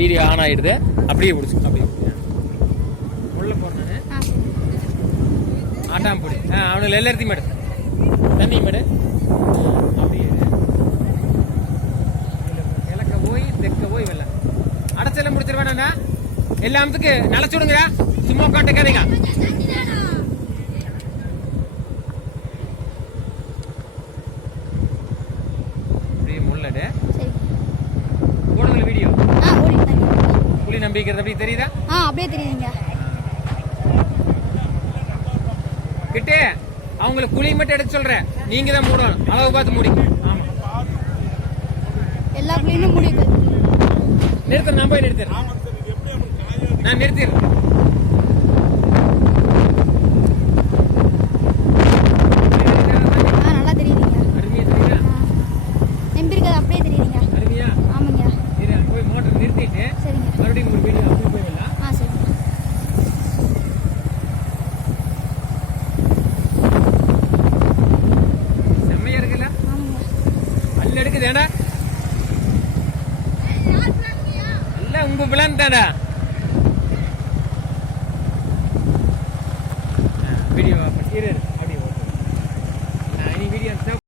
Video on ஆயிடுது. அப்படியே பிடிச்சி அப்படியே உள்ள போறேன். ஆட்டாம் பொடி அவனுக்கு எல்லாத்தையும் மேடு தண்ணி மேடு அப்படியே கிழக்க போய் தெற்க போய் வெள்ள அடைச்செல்லாம் முடிச்சிருவேண்ணா. எல்லாத்துக்கு நிலச்சுடுங்க. சும்மா உட்காந்துக்காதீங்க. அப்படியே முள்ளடு போடுங்க வீடியோ. புலி நம்பிக்கிறது அப்படி தெரியுதா? அப்படியே தெரியுதுங்க. கிட்டே அவங்களுக்கு குழி மட்டும் எடுத்து சொல்றேன். நீங்க தான் மூடணும். அளவு பார்த்து மூடி. ஆமா எல்லா குழியும் மூடி நிறுத்த. நான் போய் நிறுத்திடுறேன். நான் நிறுத்திடுறேன். நல்லா தெரியுதுங்க. அருமையா தெரியுதா? நம்பிருக்கிறது அப்படியே தெரியுதுங்க. அருமையா? ஆமாங்க. சரி அங்க போய் மோட்டர் நிறுத்திட்டு சரிங்க. மறுபடியும் ஒரு வீடியோ அப்படி போயிடலாம். சரிங்க. செம்மையா இருக்குல்ல? ஆமாங்க. அல்ல எடுக்குதேடா. எல்லாம் உங்க பிளான் தாடா. வீடியோ